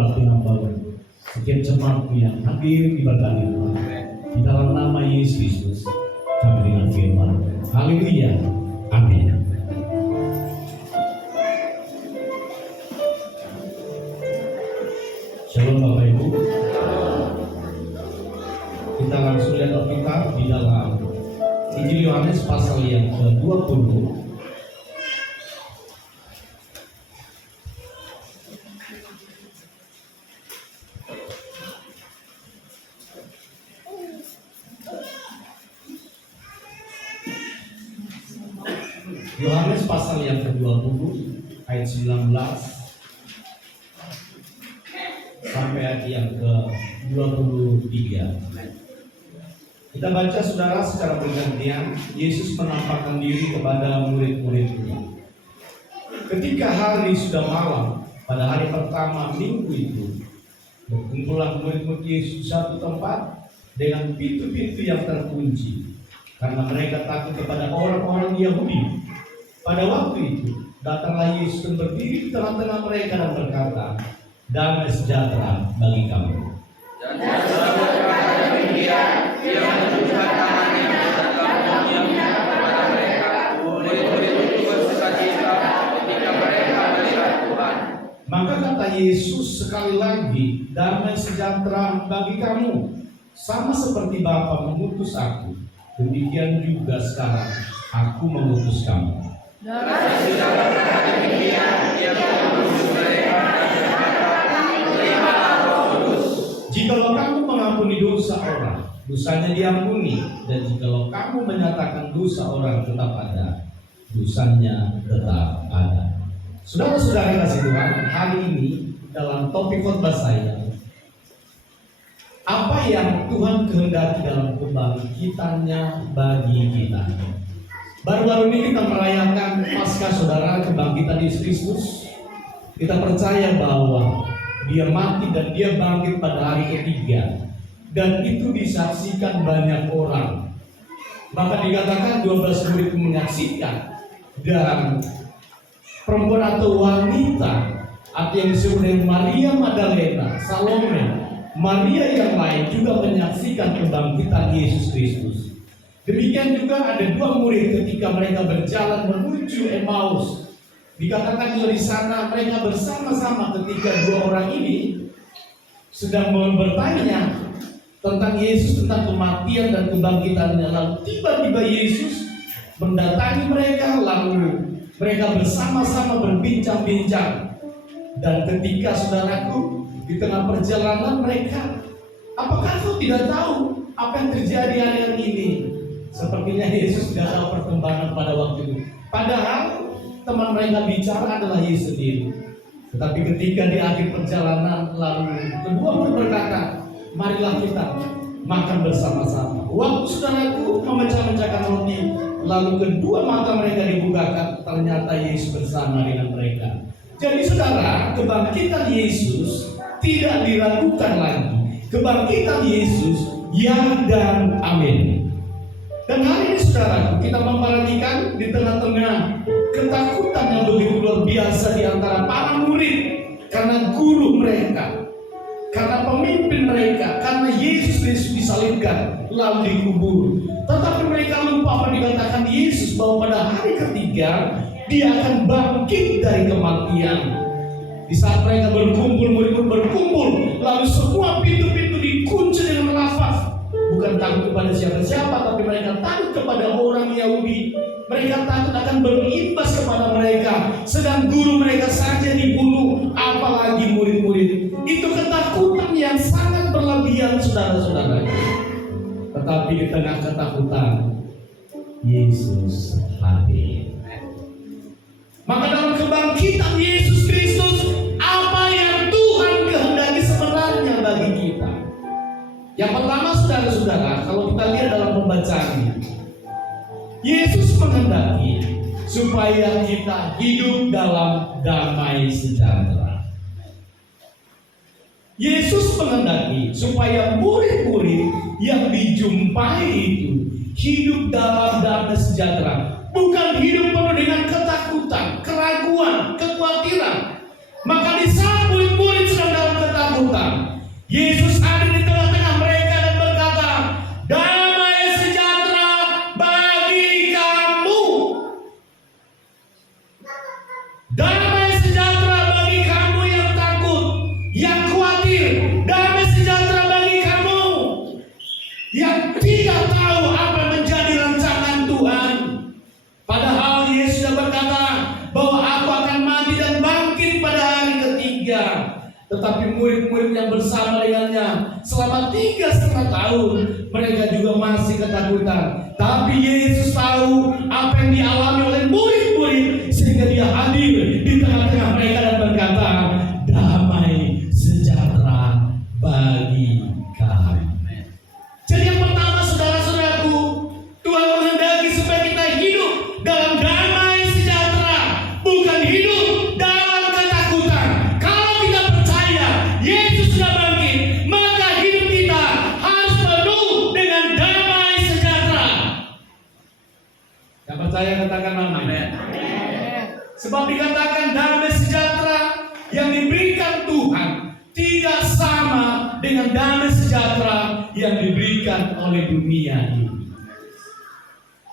berarti nambah setiap jemaat yang hadir diberkati Tuhan. Di dalam nama Yesus Kristus kami dengan firman. Haleluya. Amin. Shalom Bapak Ibu. Kita langsung lihat Alkitab di dalam Injil Yohanes pasal yang ke-20. Yohanes pasal yang ke-20 ayat 19 sampai ayat yang ke-23. Kita baca saudara secara bergantian. Yesus menampakkan diri kepada murid-muridnya. Ketika hari sudah malam, pada hari pertama minggu itu, berkumpullah murid-murid Yesus satu tempat dengan pintu-pintu yang terkunci, karena mereka takut kepada orang-orang Yahudi. Pada waktu itu, datanglah Yesus dan berdiri di tengah-tengah mereka dan berkata, "Damai sejahtera bagi kamu." Dan kepada dia menunjukkan tangannya dan menyiapkan kepada mereka murid-murid untuk bersukacita ketika mereka melihat Tuhan. Maka kata Yesus sekali lagi, "Damai sejahtera bagi kamu. Sama seperti Bapa mengutus aku, demikian juga sekarang aku mengutus kamu." Dan sejahtera dia mengutus mereka dan berkata, "Terimalah Roh Kudus." Jikalau kamu mengampuni dosa orang, dosanya diampuni, dan jikalau kamu menyatakan dosa orang tetap ada, dosanya tetap ada. Saudara-saudara kasih Tuhan, hari ini dalam topik khotbah saya, apa yang Tuhan kehendaki dalam kebangkitannya bagi kita. Baru-baru ini kita merayakan Paskah saudara, kebangkitan Yesus Kristus. Kita percaya bahwa Dia mati dan Dia bangkit pada hari ketiga, dan itu disaksikan banyak orang. Maka dikatakan 12 murid menyaksikan, dan perempuan atau wanita atau yang disebut dengan Maria Magdalena, Salome, Maria yang lain juga menyaksikan kebangkitan Yesus Kristus. Demikian juga ada 2 murid ketika mereka berjalan menuju Emmaus. Dikatakan juga di sana mereka bersama-sama ketika 2 orang ini sedang bertanya tentang Yesus, tentang kematian dan kebangkitannya. Lalu tiba-tiba Yesus mendatangi mereka, lalu mereka bersama-sama berbincang-bincang. Dan ketika saudaraku di tengah perjalanan mereka, apakah kau tidak tahu apa yang terjadi hari ini? Sepertinya Yesus tidak tahu perkembangan pada waktu itu. Padahal teman mereka bicara adalah Yesus sendiri. Tetapi ketika di akhir perjalanan, lalu kedua murid berkata, "Marilah kita makan bersama-sama." Waktu saudaraku memecah-mecahkan roti, lalu kedua mata mereka dibukakan, ternyata Yesus bersama dengan mereka. Jadi saudara, kebangkitan Yesus tidak diragukan lagi. Kebangkitan Yesus ya dan amin. Dan hari ini saudara, kita memperhatikan di tengah-tengah ketakutan yang begitu luar biasa di antara para murid, karena guru mereka, karena pemimpin mereka, karena Yesus Kristus disalibkan lalu dikubur. Tetapi mereka lupa apa dikatakan Yesus, bahwa pada hari ketiga Dia akan bangkit dari kematian. Di saat mereka berkumpul, murid-murid berkumpul, lalu semua pintu-pintu dikunci dengan rapat. Bukan takut kepada siapa-siapa, tapi mereka takut kepada orang Yahudi. Mereka takut akan berimbas kepada mereka, sedang guru mereka saja dibunuh, apalagi murid-murid. Itu ketakutan yang sangat berlebihan saudara-saudara. Tetapi di tengah ketakutan, Yesus hadir. Maka dalam kebangkitan Yesus Kristus, apa yang Tuhan kehendaki sebenarnya bagi kita? Yang pertama saudara-saudara, kalau kita lihat dalam pembacaannya, Yesus menghendaki supaya kita hidup dalam damai sejahtera. Yesus menghendaki supaya murid-murid yang dijumpai itu hidup dalam damai sejahtera, bukan hidup penuh dengan ketakutan, keraguan, kekhawatiran. Maka di saat murid-murid sedang dalam ketakutan, Yesus hadir di tengah-tengah mereka dan berkata, damai sejahtera bagi kamu. Damai sejahtera bagi kamu yang takut, yang khawatir. Damai sejahtera bagi kamu yang tidak tahu apa menjadi rancangan Tuhan. Padahal Yesus sudah berkata bahwa aku akan mati dan bangkit pada hari ketiga. Tetapi murid-murid yang bersama dengannya selama 3,5 tahun, mereka juga masih ketakutan. Tapi Yesus tahu apa yang dialami oleh murid-murid, sehingga dia hadir di tengah-tengah mereka dan berkata, damai sejahtera bagi kamu. Jadi yang pertama, saudara-saudaraku, Tuhan menghendaki supaya kita hidup dalam damai sejahtera, bukan hidup dalam ketakutan. Kalau kita percaya Yesus sudah bangkit, maka hidup kita harus penuh dengan damai sejahtera. Yang percaya katakan amin. Sebab dikatakan damai sejahtera yang diberikan Tuhan tidak sama dengan damai sejahtera yang diberikan oleh dunia ini.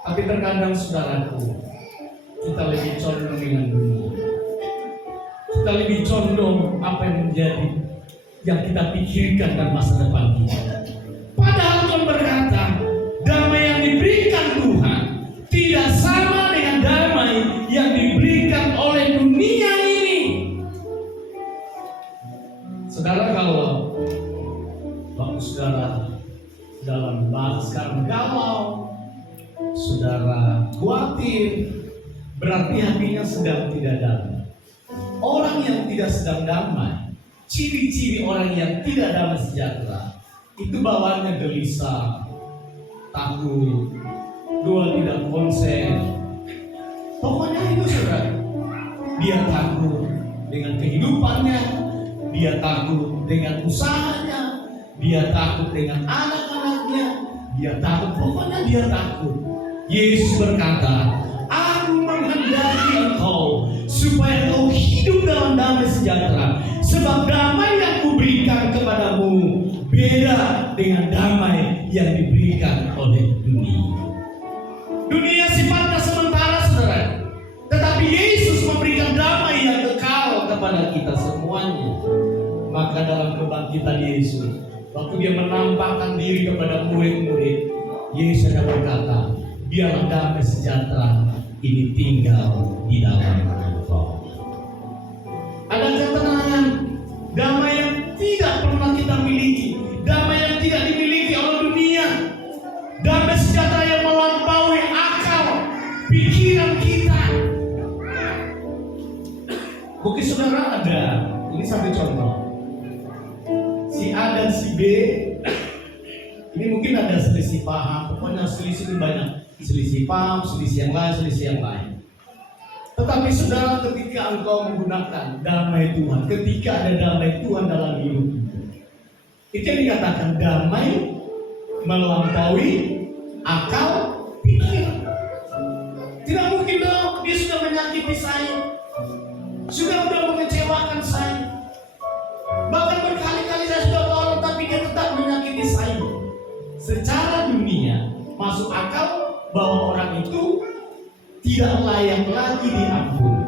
Tapi terkadang saudaraku, kita lebih condong dengan dunia. Kita lebih condong apa yang menjadi yang kita pikirkan dan masa depan kita. Padahal Tuhan berkata, damai yang diberikan Tuhan tidak sama dengan damai yang diberikan oleh dunia ini. Saudara, kalau waktu saudara dalam bahasa sekarang galau, saudara khawatir, berarti hatinya sedang tidak damai. Orang yang tidak sedang damai, ciri-ciri orang yang tidak damai sejahtera, itu bawaannya gelisah, takut, tidak konsen. Pokoknya itu saudara, dia takut dengan kehidupannya, dia takut dengan usahanya, dia takut dengan anak-anaknya, dia takut, pokoknya dia takut. Yesus berkata, aku menghendaki engkau supaya engkau hidup dalam damai sejahtera, sebab damai yang kuberikan kepadamu beda dengan damai yang diberikan oleh dunia. Dunia sifatnya sementara, saudara, tetapi Yesus memberikan damai yang kekal kepada kita semuanya. Maka dalam kebangkitan Yesus, waktu dia menampakkan diri kepada murid-murid, Yesus berkata, biarlah damai sejahtera ini tinggal di dalam engkau. Ada ketenangan, damai yang tidak pernah kita miliki, damai yang tidak dimiliki oleh dunia, damai sejahtera yang melampaui akal pikiran kita. Mungkin saudara ada, ini satu contoh, si A dan si B, ini mungkin ada selisih paham, pokoknya selisih itu banyak, selisih paham, selisih yang lain. Tetapi saudara, ketika engkau menggunakan damai Tuhan, ketika ada damai Tuhan dalam hidup itu yang dikatakan damai melampaui akal pikiran. Tidak mungkin dong dia sudah menyakiti saya, sudah mengecewakan saya, bahkan berkali-kali saya sudah tolong tapi dia tetap menyakiti saya. Secara dunia masuk akal bahwa orang itu tidak layak lagi diampuni.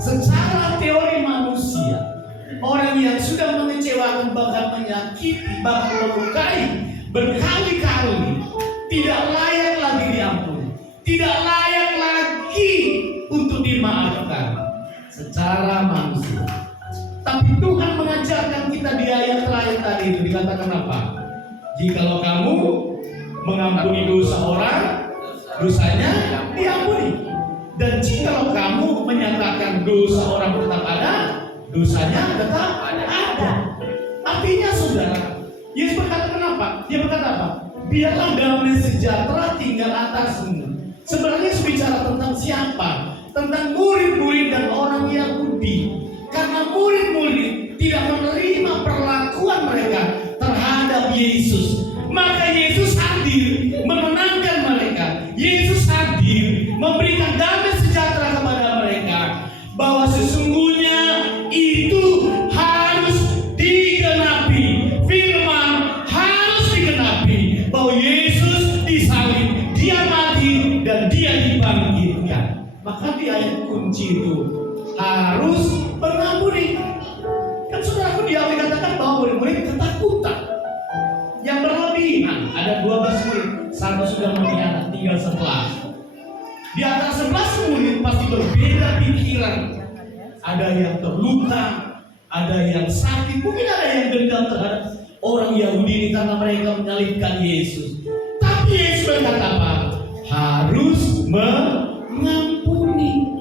Secara teori manusia, orang yang sudah mengecewakan, bahkan menyakiti, bahkan melukai berkali-kali, tidak layak lagi diampuni, tidak layak lagi untuk dimaafkan secara manusia. Tapi Tuhan mengajarkan kita di ayat terakhir tadi itu, dikatakan apa? Jikalau kamu mengampuni dosa orang, dosanya diampuni. Dan jikalau kamu menyatakan dosa orang tetap ada, dosanya tetap ada. Artinya saudara, Yesus berkata kenapa? Dia berkata apa? Biarlah damai sejahtera tinggal atasmu. Sebenarnya Yesus bicara tentang siapa? Tentang murid-murid dan orang Yahudi. Karena murid-murid tidak menerima perlakuan mereka terhadap Yesus, maka Yesus hadir menenangkan mereka. Yesus hadir memberikan damai sejahtera kepada mereka, bahwa sesungguhnya itu harus digenapi kunci itu harus mengampuni. Kan saudaraku di awal katakan bahwa murid-murid ketakutan yang berlebihan. Ada 12 murid, satu sudah mengkhianat, tinggal 11. Di antara 11 murid pasti berbeda pikiran. Ada yang terluka, ada yang sakit, mungkin ada yang dendam terhadap orang Yahudi ini karena mereka menyalibkan Yesus. Tapi Yesus berkata apa? Harus mengampuni.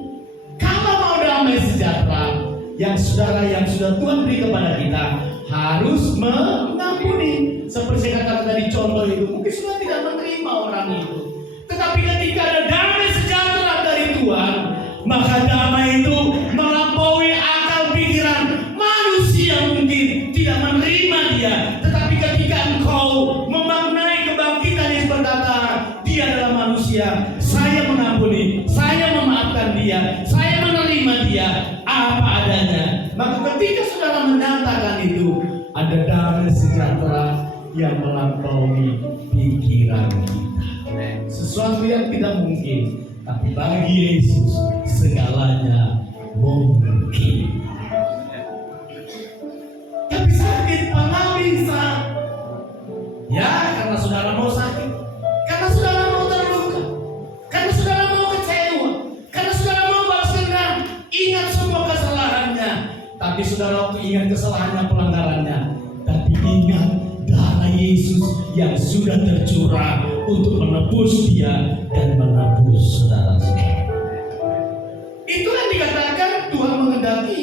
Kalau mau damai sejahtera, yang sudah Tuhan beri kepada kita harus mengampuni. Seperti saya katakan tadi contoh itu, mungkin sudah tidak menerima orang itu. Tetapi ketika ada damai sejahtera dari Tuhan, maka damai itu melampaui akal pikiran manusia mungkin tidak menerima dia. Tetapi ketika engkau memaknai kebangkitan yang berkata, dia adalah manusia, saya mengampuni, saya memaafkan dia, saya menerima dia apa adanya. Maka ketika saudara menyatakan itu, ada damai sejahtera yang melampaui pikiran kita. Sesuatu yang tidak mungkin, tapi bagi Yesus segalanya mungkin. Tapi sakit malah bisa. Ya, karena saudara mau sakit, karena saudara mau terluka, karena saudara mau kecewa, karena saudara mau balas dendam. Ingat semua kesalahannya. Tapi saudara waktu ingat kesalahannya, pelanggarannya, tapi ingat darah Yesus yang sudah tercurah untuk menebus dia dan menebus saudara-saudara. Itu yang dikatakan Tuhan menghendaki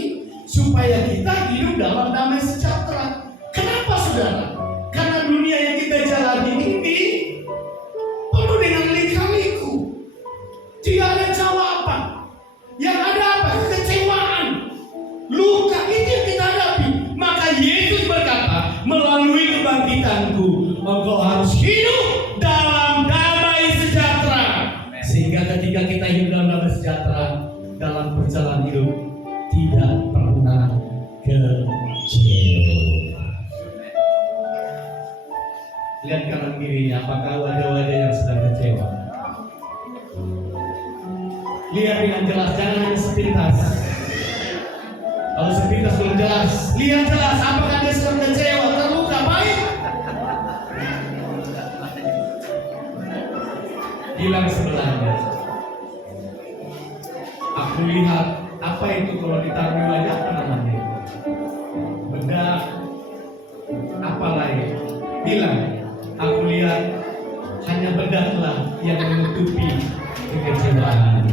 supaya kita hidup dalam damai sejahtera. Kenapa saudara? Karena dunia yang kita jalani ini penuh dengan lika-liku. Tidak ada jawaban. Yang ada apa? Kekecewaan, luka, itu yang kita hadapi. Maka Yesus berkata, melalui kebangkitanku, engkau harus hidup dalam damai sejahtera. Sehingga ketika kita hidup dalam damai sejahtera, dalam perjalanan hidup tidak pernah kecewa. Lihat kanan kirinya, apakah wajah-wajah yang sedang kecewa? Lihat dengan jelas, jangan hanya sepintas. Kalau sepintas belum jelas, lihat jelas apakah dia sedang kecewa, terluka, baik. Bilang sebelahnya, aku lihat apa itu kalau ditaruh wajah, apa namanya? Benda apa lain? Bilang, aku lihat hanya bedaklah yang menutupi kekecewaan.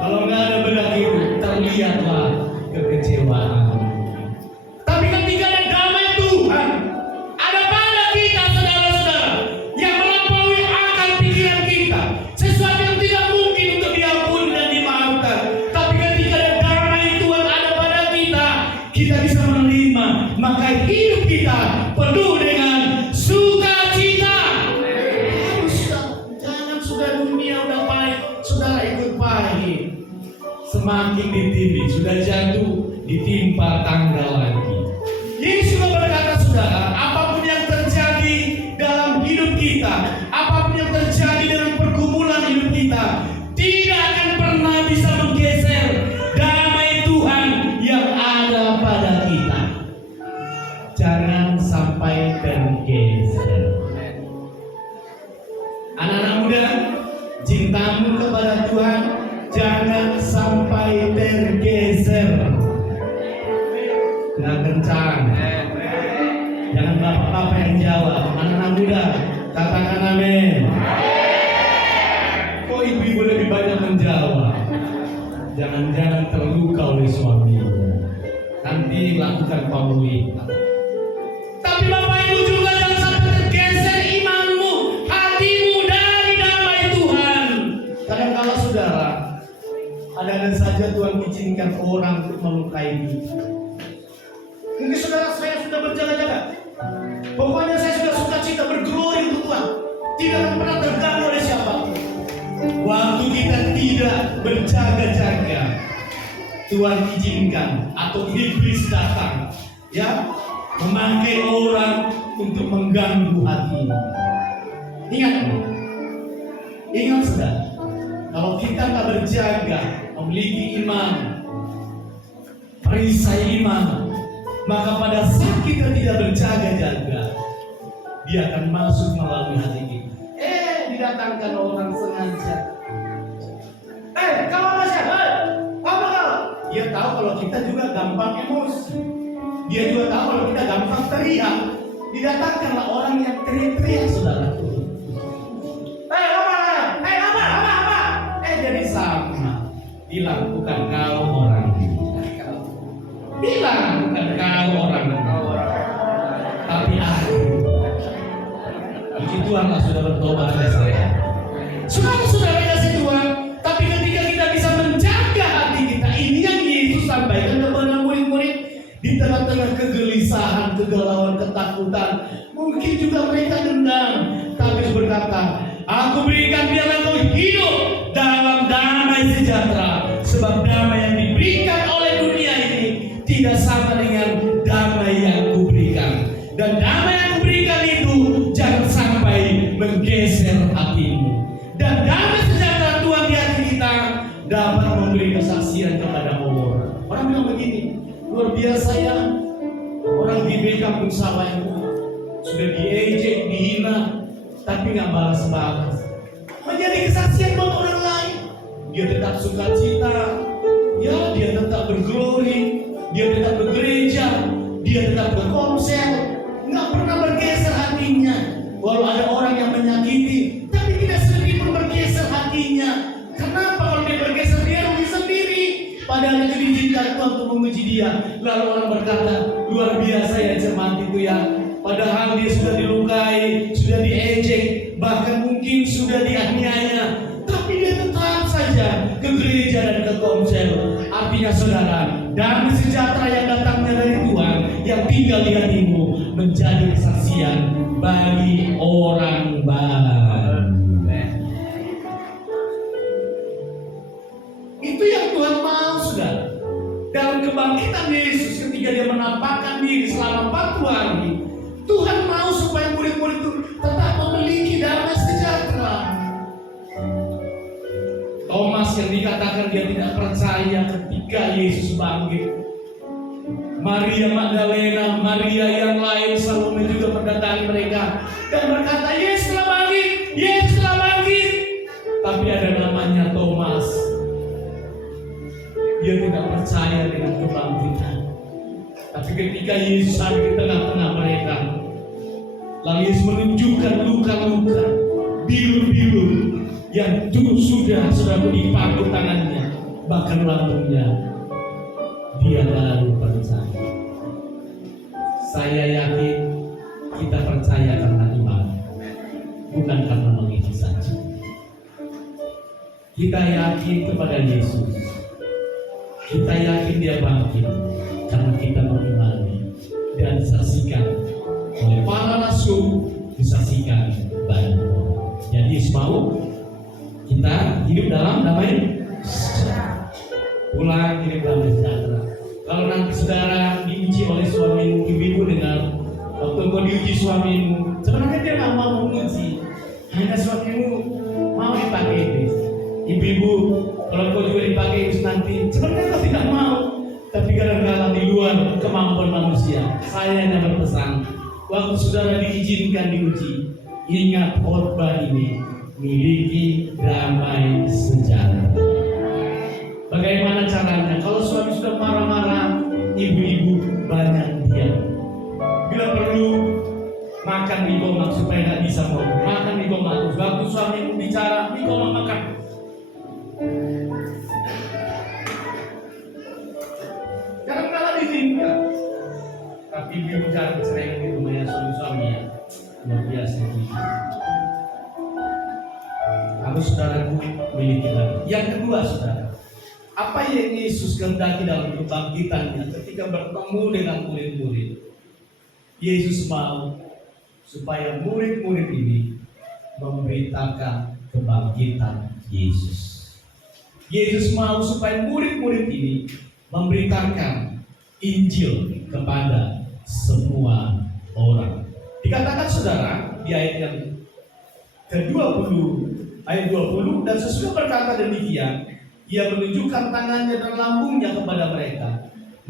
Kalau nggak ada bedak itu, terlihatlah kekecewaan. Tapi ketika ada damai Tuhan ada pada kita, saudara-saudara, yang melampaui akal pikiran kita, sesuatu yang tidak mungkin untuk diampuni dan dimaafkan. Tapi ketika ada damai Tuhan ada pada kita, kita bisa menerima. Maka hidup kita penuh dengan sukacita. Jangan sudah dunia udah pahit, saudara ikut pahit. Semakin ditindih, sudah jatuh, ditimpa tangga lagi. Yesus juga berkata, saudara, apapun yang terjadi dalam hidup kita, apapun yang terjadi dalam pergumulan hidup kita, tidak akan pernah bisa menggeser damai Tuhan yang ada pada kita. Jangan sampai tergeser. Anak-anak muda, cintamu kepada Tuhan jangan sampai tergeser. Nggak kencang. Jangan bapak-bapak yang jawab. Anak-anak muda, katakan amin. Kok ibu-ibu lebih banyak menjawab? Jangan-jangan terluka oleh suamimu. Nanti lakukan pemulihan. Tapi bapak ibu juga jangan sampai tergeser imanmu, hatimu dari damai Tuhan. Kadang kalau saudara, ada saja Tuhan izinkan orang untuk melukai kita. Mungkin saudara, saya sudah berjaga-jaga. Pokoknya saya sudah sukacita berglori untuk Tuhan. Tidak akan pernah terganggu oleh siapapun. Waktu kita tidak berjaga-jaga, Tuhan izinkan atau iblis datang, ya, memakai orang untuk mengganggu hati. Ingat saudara, Kalau kita tak berjaga, memiliki iman, perisai iman, maka pada saat kita tidak berjaga-jaga, dia akan masuk melalui hati kita. Didatangkan orang sengaja. Kamu apa sih? Apa kau? Dia tahu kalau kita juga gampang emosi. Dia juga tahu kalau kita gampang teriak. Didatangkanlah orang yang teriak-teriak, saudara. Jadi sama. Bilang bukan kau orang. Bilang bukan kau orang. Tapi aku. Puji Tuhan lah sudah bertobat dari saya. Saudara kasih Tuhan. Tapi ketika kita bisa menjaga hati kita, ini yang Yesus sampaikan kepada murid-murid. Di tengah-tengah kegelisahan, kegalauan, ketakutan, mungkin juga mereka dendam. Tapi Yesus berkata, aku berikan biarlah kau hidup dalam damai sejahtera. Sebab damai yang diberikan oleh dunia ini tidak sama dengan damai yang kuberikan. Dan damai yang kuberikan itu jangan sampai menggeser hatimu. Dan damai sejahtera Tuhan di hati kita dapat memberi kesaksian kepada orang. Orang bilang begini, luar biasa ya, orang di kampung sawah itu sudah diejek, dihina, tapi nggak balas-balas. Menjadi kesaksian buat orang lain. Dia tetap sukacita, ya dia tetap berglori, dia tetap bergereja, dia tetap berkonser, nggak pernah bergeser hatinya. Walau ada orang yang menyakiti, tapi tidak sedikit pun bergeser hatinya. Kenapa? Kalau dia bergeser dia rugi sendiri. Padahal itu diizinkan Tuhan untuk memuji dia. Lalu orang berkata, luar biasa ya jemaat itu ya. Padahal dia sudah dilukai, sudah diejek, bahkan mungkin sudah dianiaya, tapi dia tetap saja ke gereja dan ke konser. Artinya saudara, damai sejahtera yang datangnya dari Tuhan, yang tinggal di hatimu, menjadi kesaksian bagi orang banyak. Itu yang Tuhan mau, saudara. Dalam kebangkitan Yesus ketika dia menampakkan diri selama 40 hari, Tuhan mau supaya murid-murid itu tetap memiliki damai sejahtera. Thomas yang dikatakan dia tidak percaya ketika Yesus bangkit. Maria Magdalena, Maria yang lain, Salome juga mendatangi mereka dan berkata, Yesus telah bangkit, Yesus telah bangkit. Tapi ada namanya Thomas. Dia tidak percaya dengan kebangkitan. Tapi ketika Yesus ada di tengah-tengah mereka, lalu Yesus menunjukkan luka-luka, bilur-bilur yang sudah dipaku tangannya, bahkan lambungnya. Dia baru percaya. Saya yakin kita percaya karena iman, bukan karena mengingat saja. Kita yakin kepada Yesus. Kita yakin dia bangkit karena kita mengimani dan disaksikan oleh para rasul, disaksikan banyak orang. Jadi mau kita hidup dalam damai sejahtera. Pulang hidup damai sejahtera. Kalau nanti saudara diuji oleh suamimu, ibu-ibu dengar, waktu kau diuji suamimu, sebenarnya dia nggak mau menguji, hanya suamimu mau dipakai iblis. Ibu-ibu, kalau kau juga dipakai iblis nanti, sebenarnya kau tidak mau, tapi kadang-kadang di luar kemampuan manusia. Saya hanya berpesan, waktu saudara diizinkan diuji, ingat khotbah ini, miliki damai sejahtera. Bagaimana caranya? Kalau suami sudah marah-marah, ibu-ibu banyak diam. Bila perlu, makan di gomak supaya nggak bisa ngomong. Makan di gomak. Waktu suami bicara, di gomak makan. Kadang-kadang diizinkan. Tapi ibu jarang sering di rumahnya suami ya. Luar biasa. Harus saudaraku miliki damai. Yang kedua, saudara, apa yang Yesus kehendaki dalam kebangkitannya ketika bertemu dengan murid-murid? Yesus mau supaya murid-murid ini memberitakan kebangkitan Yesus. Yesus mau supaya murid-murid ini memberitakan Injil kepada semua orang. Dikatakan saudara di ayat yang ke-20 ayat 20, dan sesudah berkata demikian, ia menunjukkan tangannya dan lambungnya kepada mereka.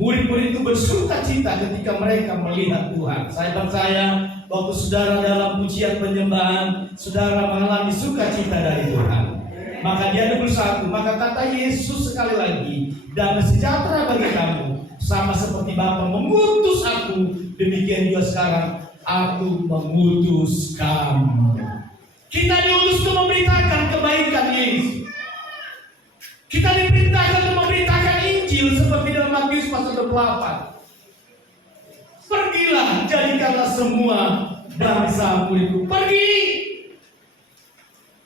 Murid-murid itu bersuka cita ketika mereka melihat Tuhan. Saya percaya waktu saudara dalam pujian penyembahan, saudara mengalami sukacita dari Tuhan. Maka dia 21, maka kata Yesus sekali lagi, damai sejahtera bagi kamu, sama seperti Bapa mengutus aku, demikian juga sekarang aku mengutus kamu. Kita diutus untuk memberitakan kebaikan Yesus. Kita diperintahkan untuk memberitakan Injil seperti dalam Matius pasal 28. Pergilah, jadikanlah semua bangsa muridku. Pergi.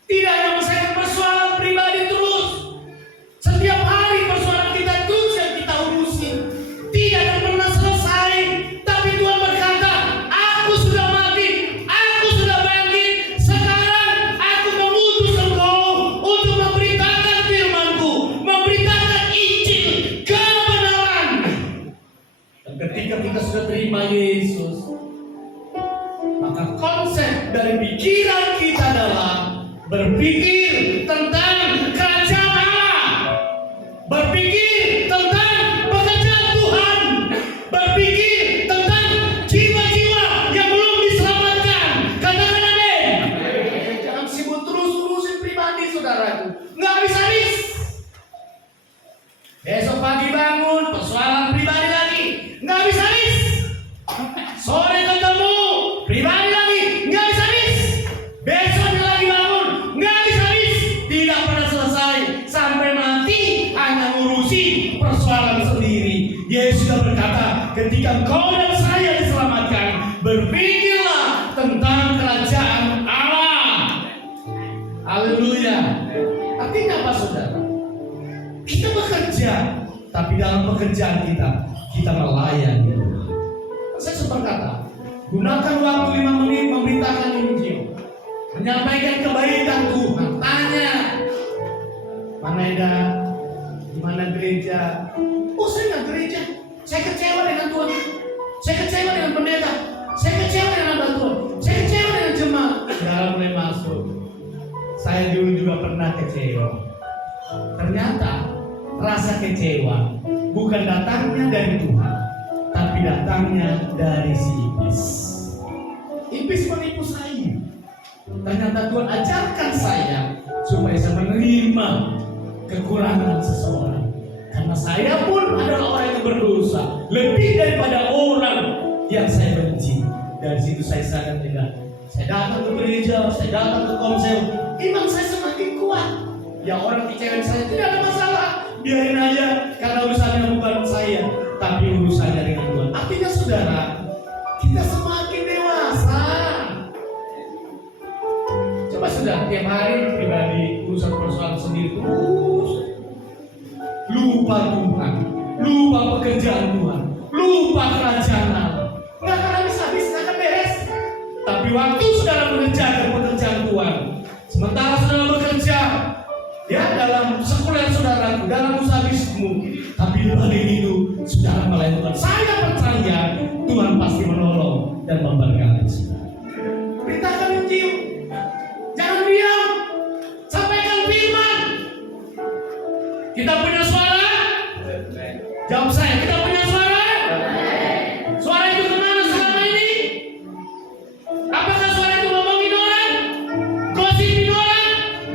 Tidak hanya menyelesaikan persoalan pribadi terus. Setiap hari persoalan kita terus yang kita urusi. Tidak akan pernah selesai. Tapi Tuhan berkata, aku sudah mati, aku sudah bangkit. Sekarang aku mengutus engkau untuk memberitakan firman-Ku, memberitakan Injil, kebenaran. Dan ketika kita sudah terima Yesus, maka konsep dari pikiran kita adalah berpikir tentang kerajaan Allah, berpikir tentang pekerjaan Tuhan, berpikir tentang jiwa-jiwa yang belum diselamatkan. Katakan amin. Jangan sibuk terus urusin pribadi saudaraku, nggak bisa habis. Besok pagi bangun persoalan pribadi lagi, nggak bisa habis. Sore ketemu pribadi lagi, nggak bisa habis. Besoknya lagi bangun, nggak bisa habis. Tidak pernah selesai sampai mati hanya ngurusi persoalan sendiri. Yesus sudah berkata, ketika engkau dan saya diselamatkan, berpikirlah tentang kerajaan Allah. Haleluya. Artinya apa saudara? Kita bekerja, tapi dalam pekerjaan kita melayani. Saya sempat kata, gunakan waktu 5 menit memberitakan Injil, menyampaikan kebaikan Tuhan. Tanya, mana ada, di mana gereja? Oh, saya nggak gereja. Saya kecewa dengan Tuhan. Saya kecewa dengan pendeta. Saya kecewa dengan bantuan. Saya kecewa dengan jemaat. Dalam mulai masuk, saya dulu juga pernah kecewa. Ternyata rasa kecewa bukan datangnya dari Tuhan, tapi datangnya dari si iblis. Iblis menipu saya. Ternyata Tuhan ajarkan saya supaya saya menerima kekurangan seseorang. Karena saya pun adalah orang yang berdosa, lebih daripada orang yang saya benci. Dari situ saya sadar tidak. Saya datang ke gereja, saya datang ke komsel, iman saya semakin kuat. Yang orang kecewain saya tidak ada masalah, biarin aja, karena urusannya bukan saya, tapi urusannya dengan Tuhan. Artinya saudara, kita semakin dewasa. Coba sudah tiap hari pribadi urusan persoalan sendiri terus, lupa Tuhan, lupa pekerjaan Tuhan, lupa kerajaan Allah. Nggak akan habis-habis, nggak akan beres. Tapi waktu saudara mengerjakan pekerjaan Tuhan, sementara saudara bekerja, ya dalam sekuler saudaraku, dalam usaha bisnismu, tapi hari itu saudara melayani Tuhan. Saya percaya Tuhan pasti menolong dan memberkati saudara. Beritakan Injil, jangan diam, sampaikan firman. Kita punya suara? Jawab saya, kita punya suara? Suara itu kemana selama ini? Apakah suara itu ngomongin orang, gosipin orang,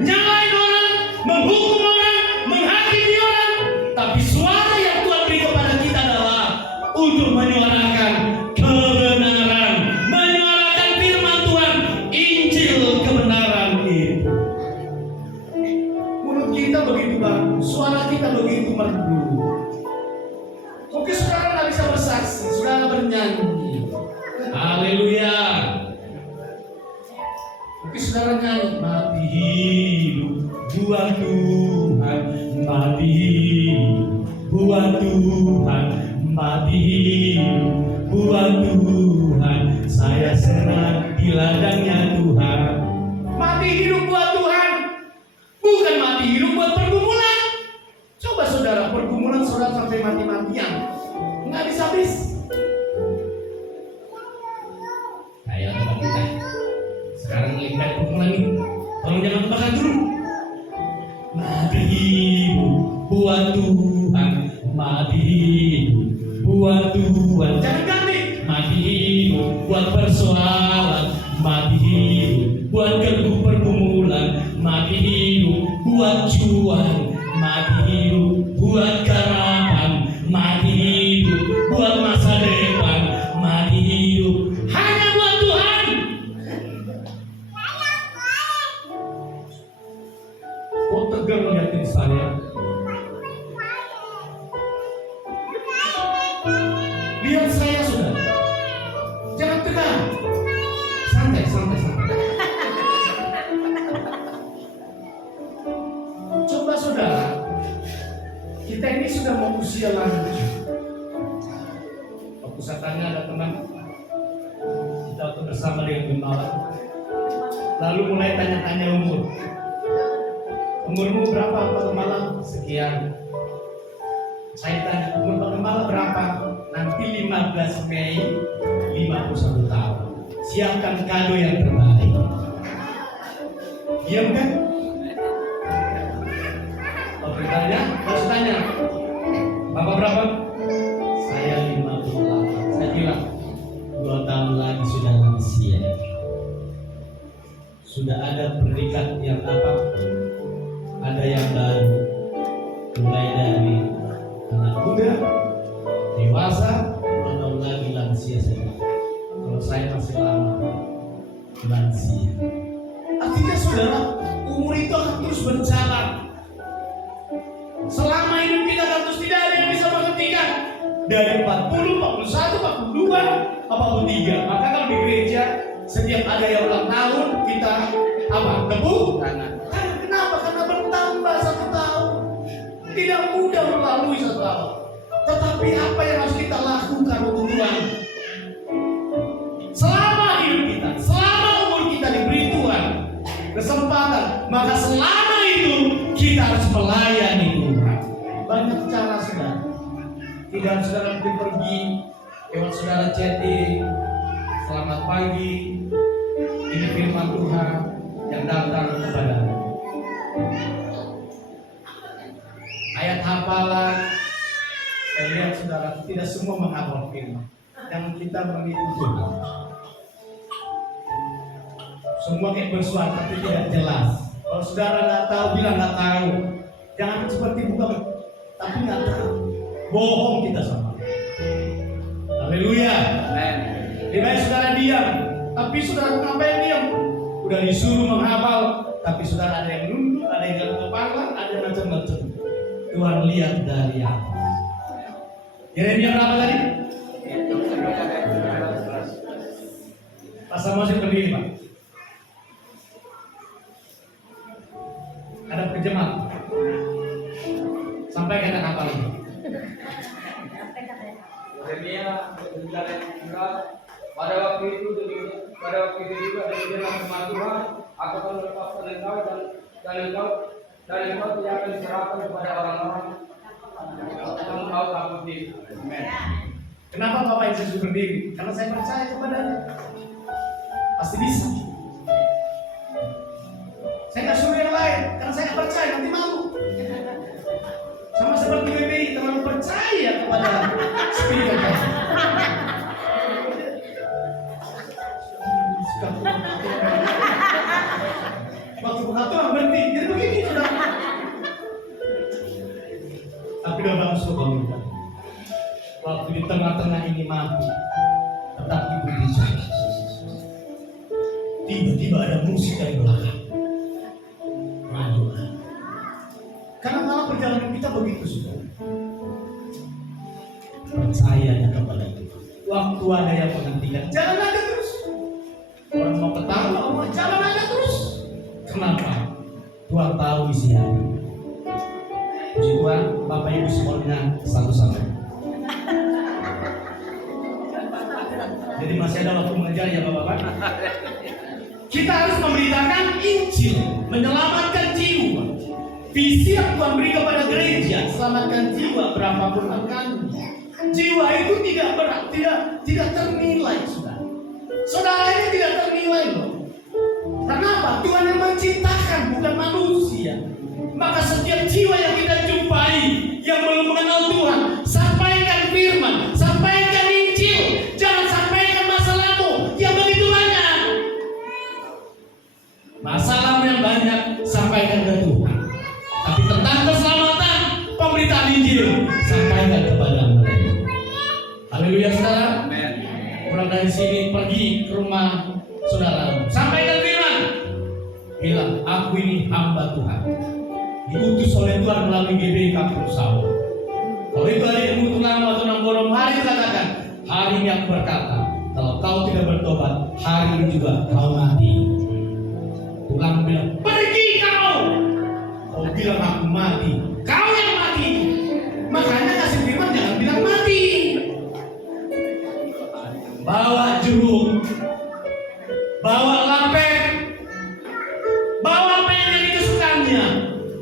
nyalain orang, menghukum orang, menghakimi orang? Tapi suara yang Tuhan beri kepada kita adalah untuk menyuarakan kebenaran, menyuarakan firman Tuhan, Injil kebenaran itu. Mulut kita begitu bagus, suara kita begitu merdu. Mungkin saudara nggak bisa bersaksi, saudara bernyanyi, haleluya. Mungkin saudara nyanyi, mati hidup buat Tuhan, mati hidup buat Tuhan, mati hidup buat Tuhan. Saya senang di ladangnya Tuhan. Mati hidup buat Tuhan, bukan mati hidup buat pergumulan. Coba saudara, pergumulan saudara sampai mati-matian, nggak bisa habis. Kayak teman kita sekarang lagi pergumulan ini, tolong jangan kebakar dulu. usia lanjut. Waktu saya tanya ada teman, kita waktu bersama dengan gembala, lalu mulai tanya-tanya umur. Umurmu berapa Pak Gembala? Sekian. Saya tanya umur Pak Gembala berapa? Nanti 15 Mei 51 tahun. Siapkan kado yang terbaik. Diam kan? Kalau bertanya, harus tanya. Bapak berapa? Saya 58. Saya bilang 2 tahun lagi sudah lansia. Sudah ada predikat yang apa? Ada yang baru. Mulai dari anak muda, dewasa, 2 tahun lagi lansia saja. Kalau saya masih lama lansia. Artinya saudara, umur itu akan terus berjalan. Selama hidup kita akan terus tidak ada yang bisa menghentikan. Dari 40, 41, 42, 43. Maka kalau di gereja setiap ada yang ulang tahun kita apa? Tepuk tangan. Kenapa? Karena bertambah 1 tahun. Tidak mudah melalui 1 tahun. Tetapi apa yang harus kita lakukan untuk Tuhan? Selama hidup kita, selama umur kita diberi Tuhan kesempatan, maka selama itu kita harus melayani Tuhan. Banyak cara saudara. Tidak saudara pergi, lewat saudara chatting, selamat pagi, ini firman Tuhan yang datang kepadamu. Ayat hafalan, saya lihat saudara tidak semua menghafal firman. Yang kita mengikuti Tuhan. Semua kayak bersuara tapi tidak jelas. Kalau saudara nggak tahu, bilang nggak tahu. Jangan seperti buka tapi nggak tahu. Bohong kita sama. Haleluya. Amen. Lebih baik saudara diam. Tapi saudara ngapain diam? Udah disuruh menghafal, tapi saudara ada yang nunduk, ada yang jalan kepala, ada yang macam-macam. Tuhan lihat dari atas. Yeremia berapa tadi? Pasal masih berdiri Pak. Ada penjemat. Sampai kata kapal ini. Yeremia 9 pada waktu itu juga demikianlah firman Tuhan, aku akan melepaskan engkau dan engkau tidak akan diserahkan kepada orang-orang yang engkau takuti. Amen. Kenapa Bapak Yesus berdiri? Karena saya percaya kepadanya. Pasti bisa. Saya nggak suruh yang lain, karena saya nggak percaya, nanti malu. Sama seperti BBI, terlalu percaya kepada speaker. Waktu pengaturan berhenti, jadi begini sudah. Tapi udah langsung bangun. Waktu di tengah-tengah ini mati, tetap ibu bicara. Tiba-tiba ada musik dari belakang. Maju. Karena malah perjalanan kita begitu sudah. Percayanya kepada Tuhan. Waktu ada yang menghentikan, jalan aja terus. Orang mau ketawa, mau jalan aja terus. Kenapa? Tuhan tahu isi hati. Puji Tuhan, Bapak Ibu semuanya satu-satu. Jadi masih ada waktu mengejar ya Bapak-Bapak. Kita harus memberitakan Injil, menyelamatkan jiwa. Visi yang Tuhan beri kepada gereja, selamatkan jiwa berapapun angkanya. Jiwa itu tidak ternilai, saudara. Saudara ini tidak ternilai loh. Kenapa? Tuhan yang menciptakan, bukan manusia. Maka setiap jiwa yang kita jumpai yang belum mengenal Tuhan, sampaikan firman, sampaikan Injil. Jangan sampaikan masalahmu yang begitu banyak. Masalahmu yang banyak, sampaikan ke Tuhan. Tapi tentang keselamatan, pemberitaan Injil, sampaikan kepada mereka. Haleluya saudara. Amen. Pulang dari sini pergi ke rumah saudara, sampaikan firman. Bilang, aku ini hamba Tuhan, diutus oleh Tuhan melalui GBI Kampung Sawo. Kalau itu hari yang lama atau Namborong, hari katakan, hari ini aku berkata, kalau kau tidak bertobat, hari ini juga kau mati. Tuhan bilang, pergi kau. Kau bilang aku mati, kau yang mati. Makanya kasih firman bawa jeruk, bawa lapet, bawa apa yang jadi kesukaannya,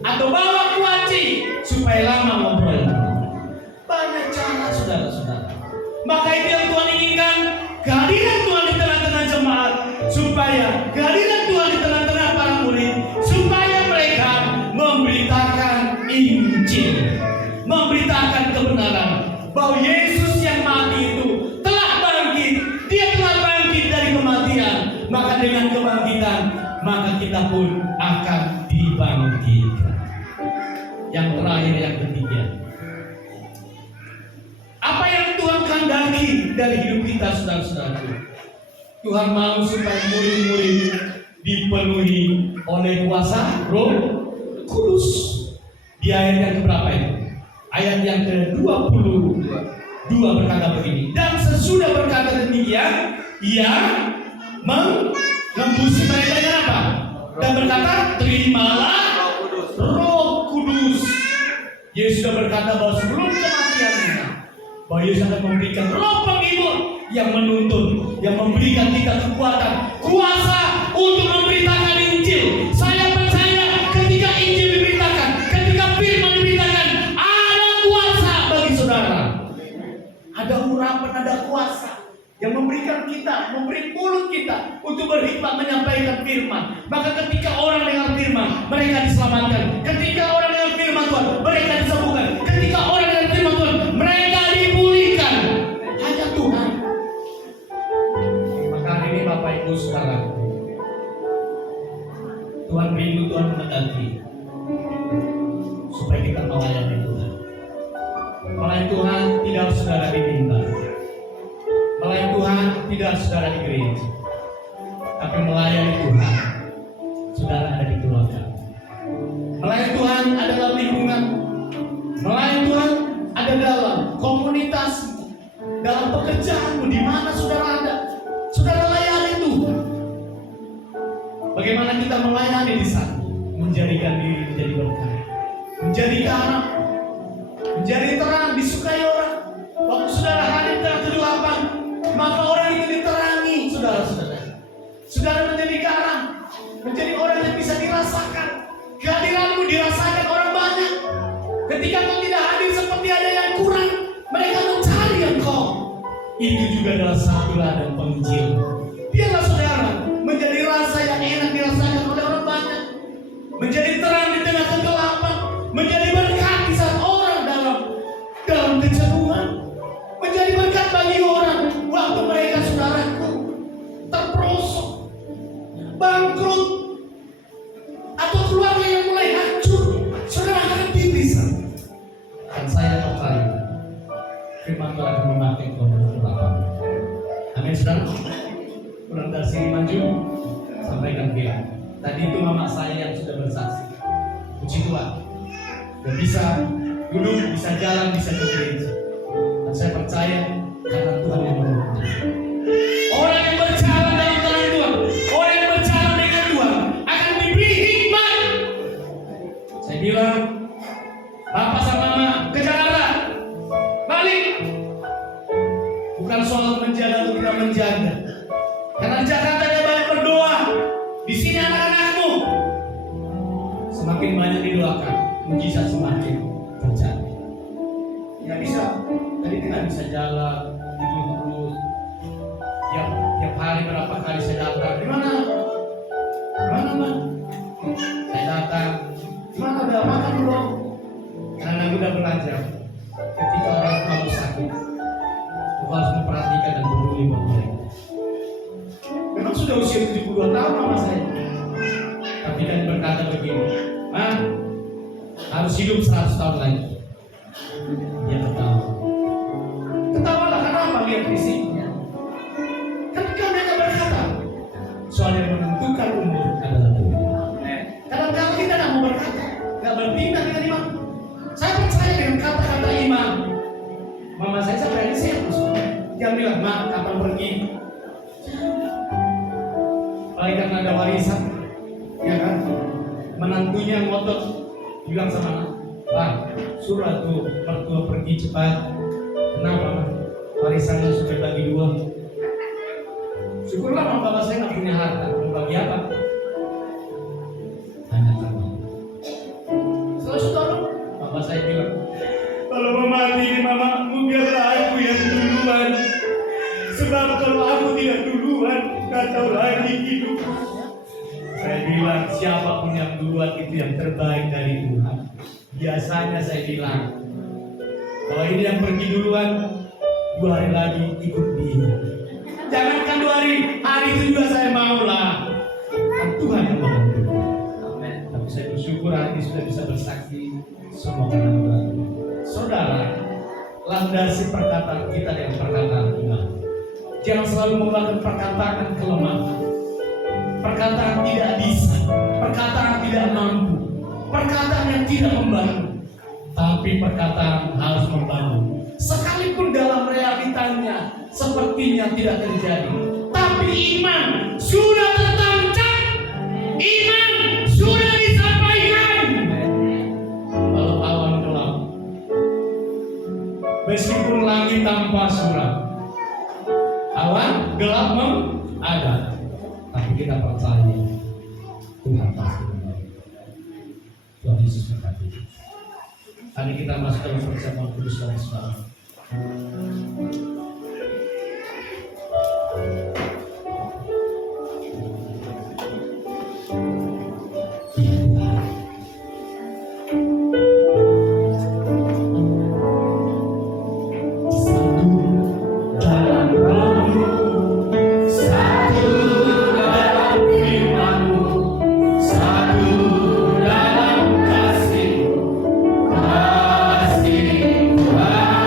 atau bawa kuaci supaya lama ngobrol. Banyak cara, saudara-saudara. Maka itu yang Tuhan inginkan, kehadiran Tuhan di tengah-tengah jemaat, supaya kehadiran Tuhan di tengah-tengah para murid, supaya mereka memberitakan Injil, memberitakan kebenaran bahwa Yesus yang mati itu telah bangkit. Dia telah bangkit dari kematian. Maka dengan kebangkitan, maka kita pun akan dibangkitkan. Yang terakhir, yang ketiga, apa yang Tuhan kehendaki dari hidup kita, saudara-saudara? Tuhan mau supaya murid-murid dipenuhi oleh kuasa Roh Kudus. Di ayat yang keberapa itu? Ayat yang ke-22 berkata begini, dan sesudah berkata demikian, ia mengembusi mereka dengan apa? Dan berkata, terimalah Roh Kudus. Yesus sudah berkata bahwa sebelum kematiannya, bahwa Yesus akan memberikan Roh penghibur yang menuntun, yang memberikan kita kekuatan, kuasa untuk memberitakan Injil. Saya percaya ketika Injil diberitakan, ketika firman diberitakan, ada kuasa bagi saudara. Ada urapan, ada kuasa yang memberikan kita, memberi mulut kita untuk berhikmat menyampaikan firman. Maka ketika orang dengar firman, mereka diselamatkan. Ketika orang dengar firman Tuhan, mereka disembuhkan. Ketika orang dengar firman Tuhan, mereka dipulihkan. Hanya Tuhan. Maka hari ini Bapak Ibu Saudara, Tuhan rindu, Tuhan menghendaki supaya kita melayani Tuhan. Melayani Tuhan tidak harus saudara diminta. Melayani Tuhan tidak harus saudara di gereja. Tapi melayani Tuhan, saudara ada di keluarga. Melayani Tuhan ada dalam lingkungan. Melayani Tuhan ada dalam komunitas, dalam pekerjaanmu, di mana saudara ada. Saudara layani Tuhan. Bagaimana kita melayani di sana? Menjadikan diri menjadi berkah, menjadi garam, menjadi terang, disukai orang. Waktu saudara hadir dalam kegelapan, maka orang itu diterangi, saudara-saudara. Saudara menjadi garam, menjadi orang yang bisa dirasakan. Kehadiranmu dirasakan orang banyak. Ketika kau tidak hadir seperti ada yang kurang, mereka mencari engkau. Itu juga adalah satu ladang penginjil. Biarlah saudara menjadi rasa yang enak dirasakan oleh orang banyak, menjadi terang di tengah kegelapan, menjadi berkat di saat orang dalam kejenuhan, menjadi berkat bagi orang waktu mereka, saudaraku, terperosok, bangkrut, atau keluarga yang mulai hancur. Saudara hati bisa. Dan saya percaya firman Tuhan akan memakai kau dalam lapangan. Amin, saudara. Kurang dari sini maju, sampaikan firman. Tadi itu mama saya yang sudah bersaksi. Puji Tuhan. Dan bisa duduk, bisa jalan, bisa ke gereja. Dan saya percaya karena Tuhan yang menolong. Orang yang berjalan dalam terang Tuhan, orang yang berjalan dengan Tuhan akan diberi hikmat. Saya bilang, Bapak sama Mama ke Jakarta, balik. Bukan soal menjaga atau tidak menjaga. Karena di Jakarta dia banyak berdoa. Di sini anak-anakmu semakin banyak didoakan, mujizat semakin terjadi. Tidak bisa, tadi tidak bisa jalan, tidur terus. Tiap hari berapa kali saya datang, di mana? Bang? Saya datang, di mana udah makan belum? Karena aku udah belajar, ketika orang kamu sakit, aku harus memperhatikan dan peduli buat mereka. Memang sudah usia 72 tahun mama saya, tapi kan berkata begini, Ma, harus hidup 100 tahun lagi. Dia ketawa. Ketawalah kenapa? Lihat fisiknya. Ketika mereka berkata, soal yang menentukan umur adalah Tuhan. Kadang-kadang kita tidak mau berkata, tidak bertindak dengan iman. Saya percaya dengan kata-kata iman. Mama saya sampai di sini, dia bilang, Ma, kapan pergi? Apalagi karena ada warisan, ya kan? Menantunya ngotot, bilang sama anak, Pak, suruh tuh mertua pergi cepat. Kenapa? Warisannya sudah bagi 2. Syukurlah Bapak saya nggak punya harta. Mau bagi apa? Hanya kamu. Saudara, Bapak saya bilang, kalau mama ini mama, biarlah aku yang duluan. Sebab kalau aku tidak duluan, nggak tahu lagi hidup. Saya bilang siapapun yang duluan itu yang terbaik dari Tuhan. Biasanya saya bilang, kalau ini yang pergi duluan, 2 hari lagi ikut dia. Jangankan 2 hari itu juga saya mau lah. Kan Tuhan yang membantu. Amin. Tapi saya bersyukur hari ini sudah bisa bersaksi semua karena Tuhan. Saudara, landasi perkataan kita dengan perkataan iman. Jangan selalu menggunakan perkataan kelemahan, perkataan tidak bisa, perkataan tidak mampu, perkataan yang tidak membantu. Tapi perkataan harus membantu. Sekalipun dalam realitanya sepertinya tidak terjadi, tapi iman sudah tertancap, iman sudah disampaikan. Kalau awan gelap, meskipun langit tanpa surat, awan gelap ada, tapi kita percaya Tuhan pasti membantu. Tuhan Yesus memberkati. Hari kita masuk dalam perjamuan kudus dan semalam. Kasih Tuhan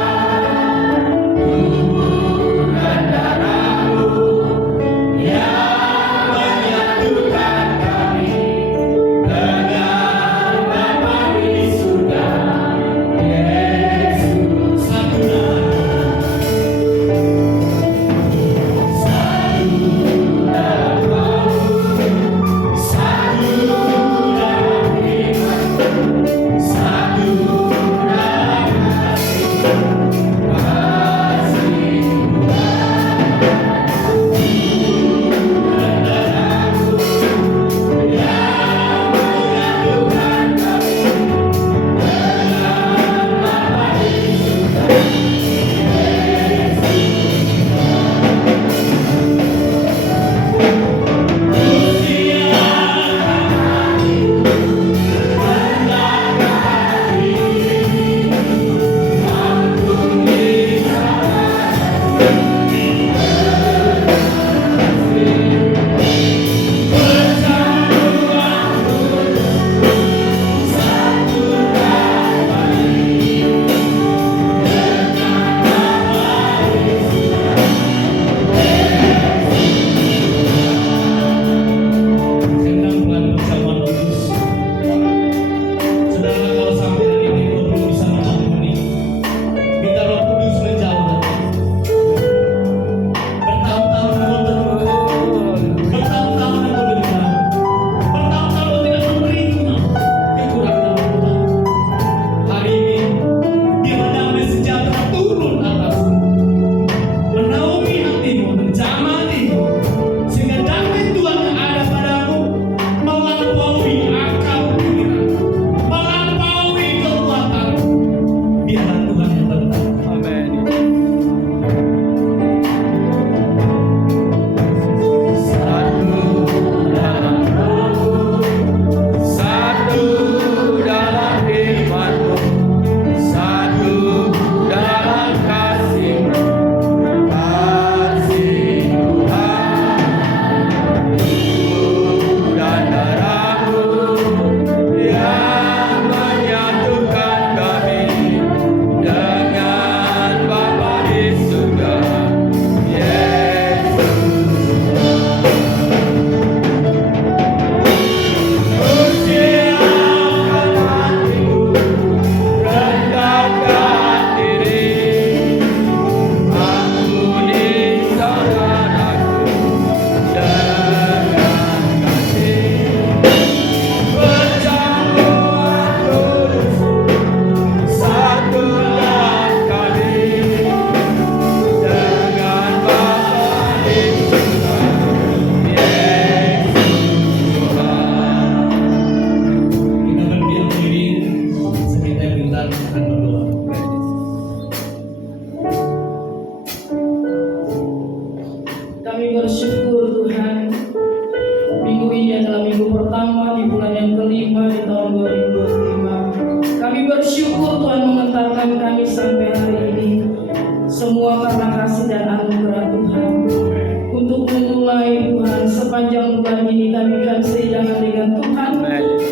untuk memulai Tuhan sepanjang bulan ini kami akan sejalan dengan Tuhan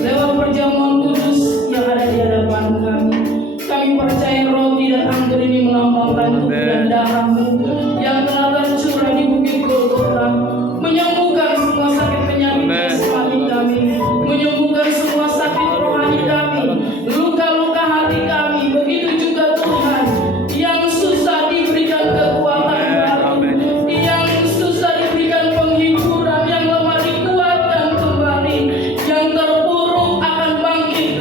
lewat perjamuan kudus yang ada di hadapan kami. Kami percaya roti dan anggur ini melambangkan tubuh dan darah-Mu yang telah tercurah di bukit Golgota, menyembuhkan semua sakit penyakit jasmani kami, menyembuhkan semua sakit rohani kami, luka-luka hati kami. Begitu juga Tuhan, yang susah diberikan kekuatan baru, yang susah diberikan penghiburan, yang lemah dikuatkan kembali, yang terpuruk akan bangkit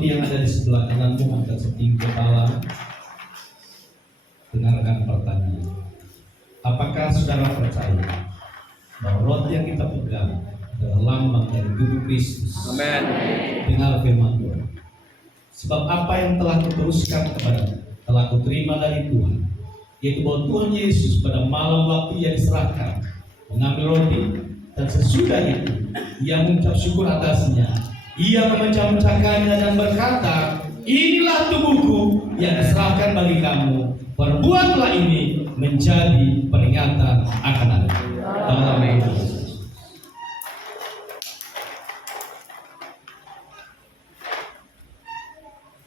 roti yang ada di sebelah kananmu, angkat setinggi kepala. Dengarkan pertanyaan. Apakah saudara percaya bahwa roti yang kita pegang adalah lambang dari tubuh Kristus? Amin. Dengar firman Tuhan. Sebab apa yang telah kuteruskan kepadamu telah kuterima dari Tuhan, yaitu bahwa Tuhan Yesus pada malam waktu ia diserahkan mengambil roti, dan sesudah itu ia mengucap syukur atasnya. Ia memecah-mecahkannya dan berkata, inilah tubuhku yang diserahkan bagi kamu. Perbuatlah ini menjadi peringatan akan aku. Dalam nama Yesus.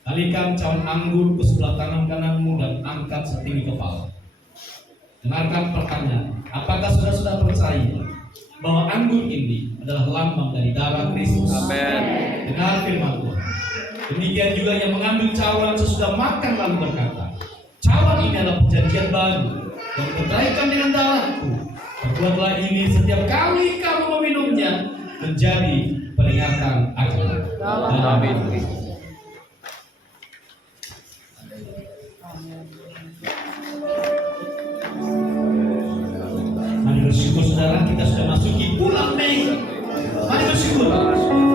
Alihkan cawan anggur ke sebelah kananmu dan angkat setinggi kepala. Dengarkan pertanyaan. Apakah saudara percaya bahwa anggur ini adalah lambang dari darah Kristus? Amin. Dengar firman Tuhan. Demikian juga yang mengambil cawan sesudah makan lalu berkata, cawan ini adalah perjanjian baru yang kuteraikan dengan darahku. Perbuatlah ini setiap kali kamu meminumnya menjadi peringatan akan aku. Dalam nama Yesus. Mari bersyukur saudara, kita sudah masuki bulan Mei. Mari bersyukur.